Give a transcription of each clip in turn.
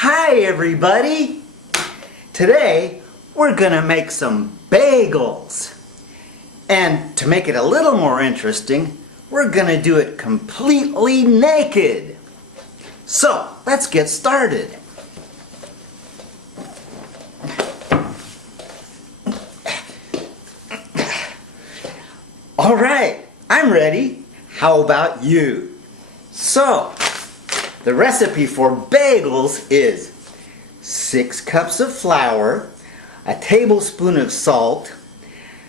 Hi everybody! Today we're gonna make some bagels. And to make it a little more interesting, we're gonna do it completely naked. So let's get started. Alright, I'm ready. How about you? So, the recipe for bagels is 6 cups of flour, a tablespoon of salt,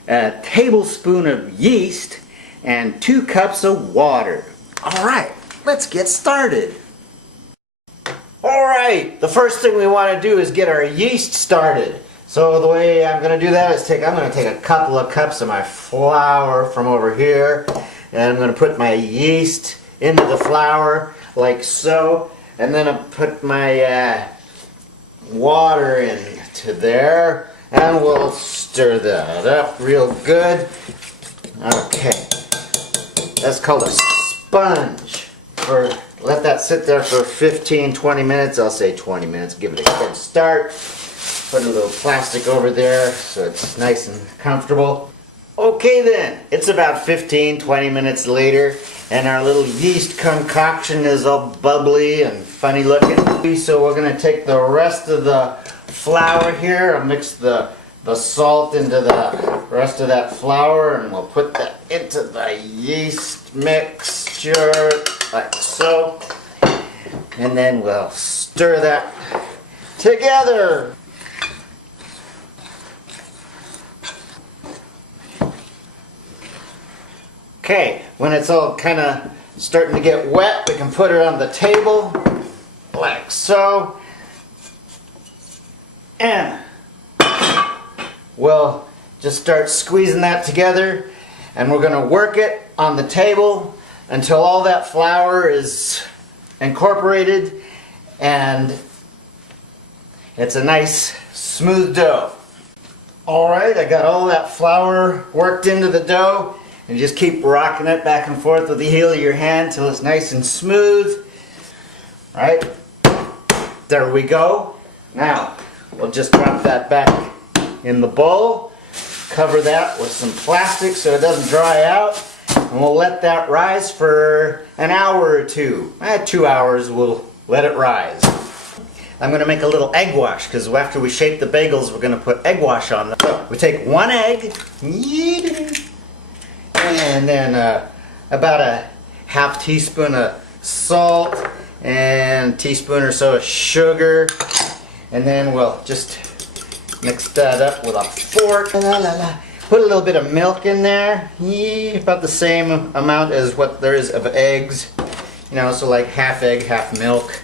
a tablespoon of yeast, and 2 cups of water. Alright, let's get started. Alright, the first thing we want to do is get our yeast started. So the way I'm going to do that is I'm going to take a couple of cups of my flour from over here, and I'm going to put my yeast into the flour like so, and then I'll put my water into there, and we'll stir that up real good. Okay, that's called a sponge. Let that sit there for 15-20 minutes. I'll say 20 minutes. Give it a good start. Put a little plastic over there so it's nice and comfortable. Okay then, it's about 15-20 minutes later, and our little yeast concoction is all bubbly and funny looking. So we're going to take the rest of the flour here. I'll mix the salt into the rest of that flour, and we'll put that into the yeast mixture like so. And then we'll stir that together. Okay, when it's all kind of starting to get wet, we can put it on the table, like so. And we'll just start squeezing that together, and we're going to work it on the table until all that flour is incorporated and it's a nice smooth dough. Alright, I got all that flour worked into the dough. And just keep rocking it back and forth with the heel of your hand till it's nice and smooth. Right? There we go. Now, we'll just drop that back in the bowl. Cover that with some plastic so it doesn't dry out. And we'll let that rise for an hour or two. 2 hours, we'll let it rise. I'm going to make a little egg wash, because after we shape the bagels, we're going to put egg wash on them. So, we take 1 egg. And then about a half teaspoon of salt and a teaspoon or so of sugar, and then we'll just mix that up with a fork. Put a little bit of milk in there, about the same amount as what there is of eggs, so like half egg, half milk.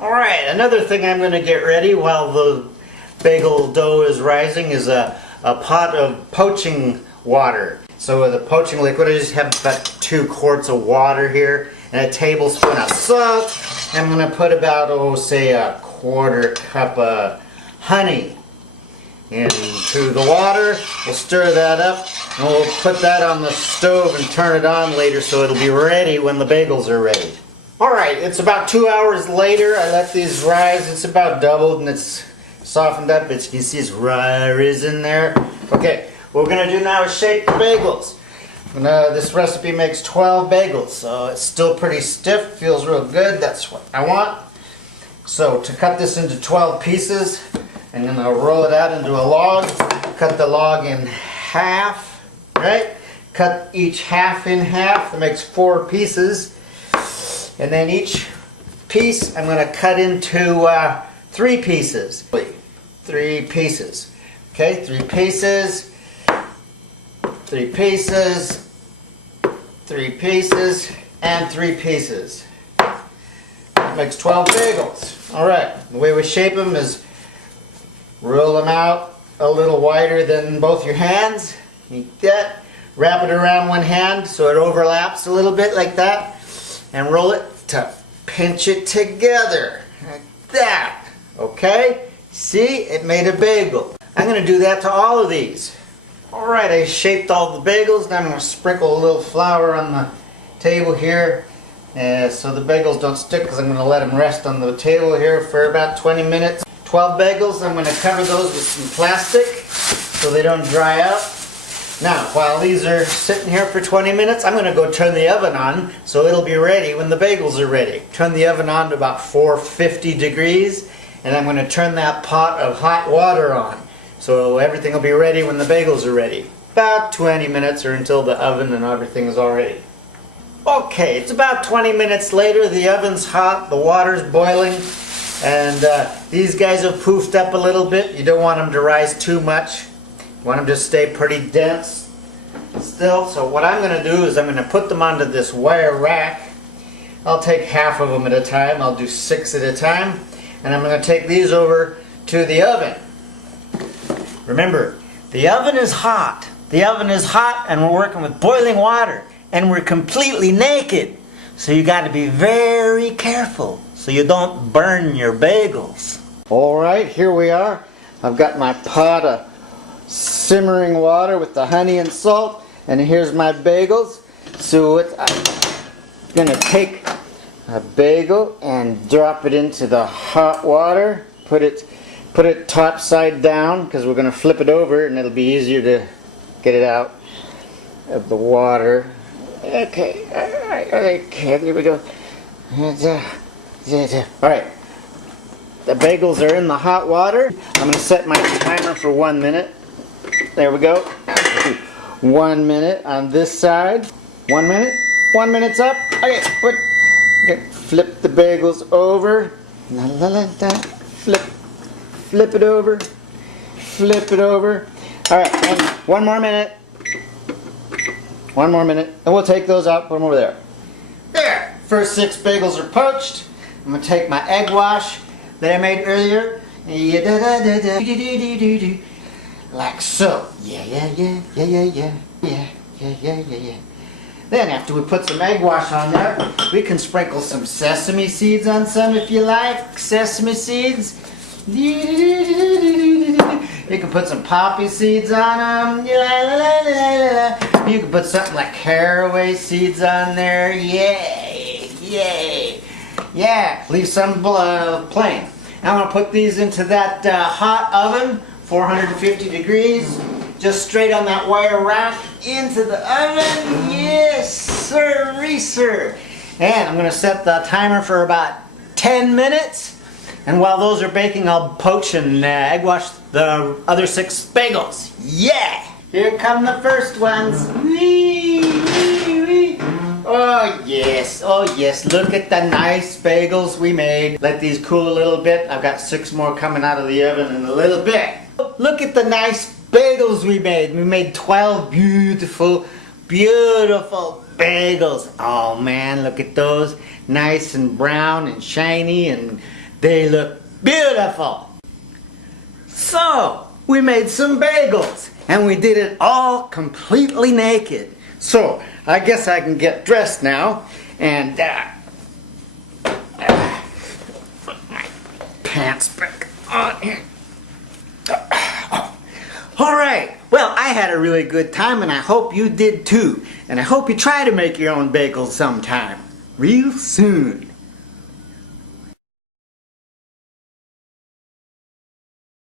Alright, another thing I'm going to get ready while the bagel dough is rising is a pot of poaching water. So with the poaching liquid, I just have about 2 quarts of water here and a tablespoon of salt. I'm going to put about, say a 1/4 cup of honey into the water. We'll stir that up, and we'll put that on the stove and turn it on later so it'll be ready when the bagels are ready. Alright, it's about 2 hours later. I let these rise. It's about doubled and it's softened up. As you can see, it's risen there. Okay. What we're going to do now is shape the bagels. This recipe makes 12 bagels, so it's still pretty stiff, feels real good, that's what I want. So to cut this into 12 pieces, I'm going to roll it out into a log, cut the log in half, right? Cut each half in half, that makes 4 pieces. And then each piece I'm going to cut into 3 pieces. 3 pieces. Okay, 3 pieces. 3 pieces, 3 pieces, and 3 pieces. That makes 12 bagels. Alright, the way we shape them is roll them out a little wider than both your hands. Like that. Wrap it around one hand so it overlaps a little bit like that. And roll it to pinch it together. Like that. Okay? See? It made a bagel. I'm going to do that to all of these. Alright, I shaped all the bagels. Now I'm going to sprinkle a little flour on the table here. So the bagels don't stick because I'm going to let them rest on the table here for about 20 minutes. 12 bagels, I'm going to cover those with some plastic so they don't dry out. Now, while these are sitting here for 20 minutes, I'm going to go turn the oven on so it'll be ready when the bagels are ready. Turn the oven on to about 450 degrees, and I'm going to turn that pot of hot water on so everything will be ready when the bagels are ready. About 20 minutes or until the oven and everything is all ready. Okay, it's about 20 minutes later, the oven's hot, the water's boiling, and these guys have poofed up a little bit. You don't want them to rise too much. You want them to stay pretty dense still. So what I'm going to do is I'm going to put them onto this wire rack. I'll take half of them at a time. I'll do 6 at a time. And I'm going to take these over to the oven. Remember, the oven is hot. The oven is hot and we're working with boiling water. And we're completely naked. So you got to be very careful so you don't burn your bagels. Alright, here we are. I've got my pot of simmering water with the honey and salt. And here's my bagels. So I'm going to take a bagel and drop it into the hot water. Put it top side down because we're going to flip it over and it'll be easier to get it out of the water. Okay, okay, there we go. Alright, the bagels are in the hot water. I'm going to set my timer for 1 minute. There we go. 1 minute on this side. 1 minute. 1 minute's up. Okay, flip the bagels over. Flip it over. Flip it over. Alright, and 1 more minute. 1 more minute, and we'll take those out, put them over there. There! First 6 bagels are poached. I'm going to take my egg wash that I made earlier. Like so. Yeah. Then after we put some egg wash on there, we can sprinkle some sesame seeds on some if you like. Sesame seeds. You can put some poppy seeds on them. You can put something like caraway seeds on there. Yay! Yay! Yeah! Leave some plain. Now I'm going to put these into that hot oven, 450 degrees. Just straight on that wire rack into the oven. Yes, sir. And I'm going to set the timer for about 10 minutes. And while those are baking, I'll poach and egg wash the other 6 bagels. Yeah! Here come the first ones. Wee. Oh yes, look at the nice bagels we made. Let these cool a little bit. I've got 6 more coming out of the oven in a little bit. Look at the nice bagels we made. We made 12 beautiful bagels. Oh man, look at those. Nice and brown and shiny, and they look beautiful. So, we made some bagels, and we did it all completely naked. So, I guess I can get dressed now, and put my pants back on here. Alright, well, I had a really good time, and I hope you did too. And I hope you try to make your own bagels sometime, real soon.